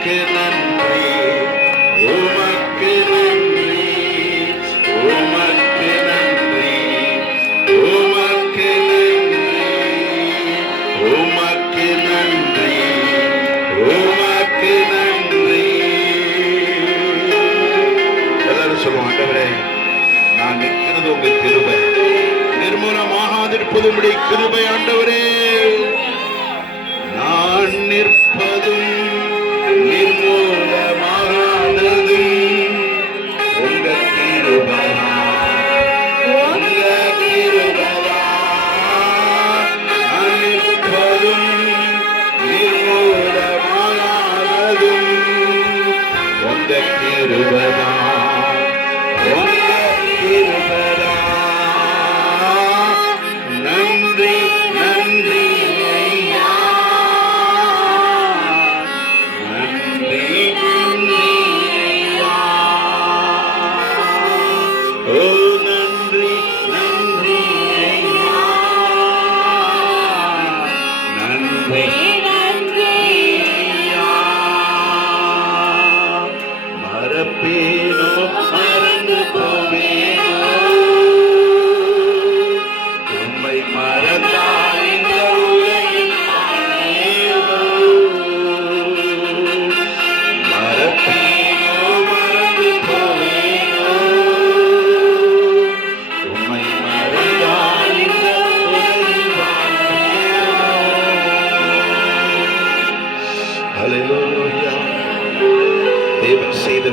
உமக்கு நன்றி. உமக்கு நன்றி. உமக்கு நன்றி. உமக்கு நன்றி. உமக்கு நன்றி. உமக்கு நன்றி. எல்லாரும் சொல்லுவோம் ஆண்டவரே நான் நிற்கிறது உங்க கிருபை. நிர்மூலமாகாதிருப்பது உடைய கிருபை ஆண்டவரே. நான் நிற்பதும்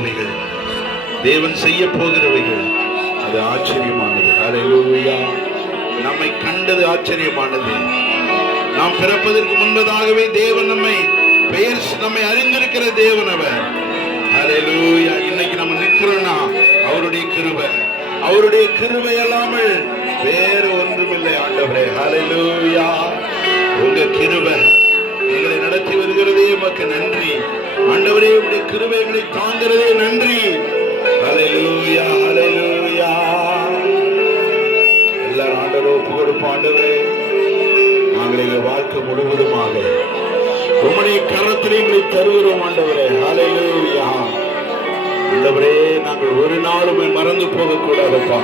தேவன் தேவன் செய்ய போகிறவைகள். அது ஆச்சரியமானது. அலையூயா நம்மை கண்டது ஆச்சரியமானது. நாம் பிறப்பதற்கு முன்பதாகவே தேவன் நம்மை பெயர் நம்மை அறிந்திருக்கிற தேவன் அவர். அலையூயா இன்னைக்கு நம்ம நிற்கிறோம்னா அவருடைய கிருபை. அவருடைய கிருபை அல்லாமல் வேறு ஒன்றுமில்லை ஆண்டவரே. அலையூயா உங்க கிருபை எங்களை நடத்தி வருகிறதே உமக்கு நன்றி. ஆண்டவரே உடைய கிருபைகளை தாங்கிறதே நன்றி. ஹalleluya ஹalleluya. எல்லாரும் ஆண்டவரே ஒப்பு கொடுப்போம் ஆண்டவரே. நாங்கள் எங்கள் வாழ்க்கை முழுவதுமாக உம்முடைய கரத்திலே எங்களை தருகிறோம் ஆண்டவரே. ஹalleluya. ஆண்டவரே நாங்கள் ஒரு நாளுமே மறந்து போகக்கூடாதுப்பா.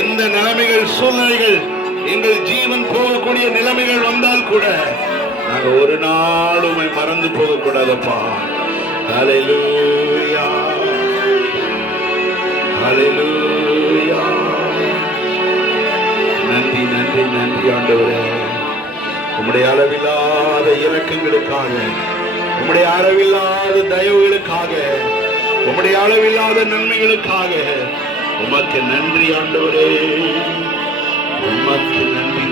எந்த நிலைமைகள் சூழ்நிலைகள் எங்கள் ஜீவன் போகக்கூடிய நிலைமைகள் வந்தால் கூட நாங்க ஒரு நாளுமே மறந்து போகக்கூடாதப்பா. ஹalleluya. ஹalleluya. நன்றி நன்றி நன்றி ஆண்டவரே. உம்முடைய அளவில்லாத இறக்கங்களுக்காக உம்முடைய அளவில்லாத தயவுகளுக்காக உம்முடைய அளவில்லாத நன்மைகளுக்காக உமக்கு நன்றி ஆண்டவரே. உமக்கு நன்றி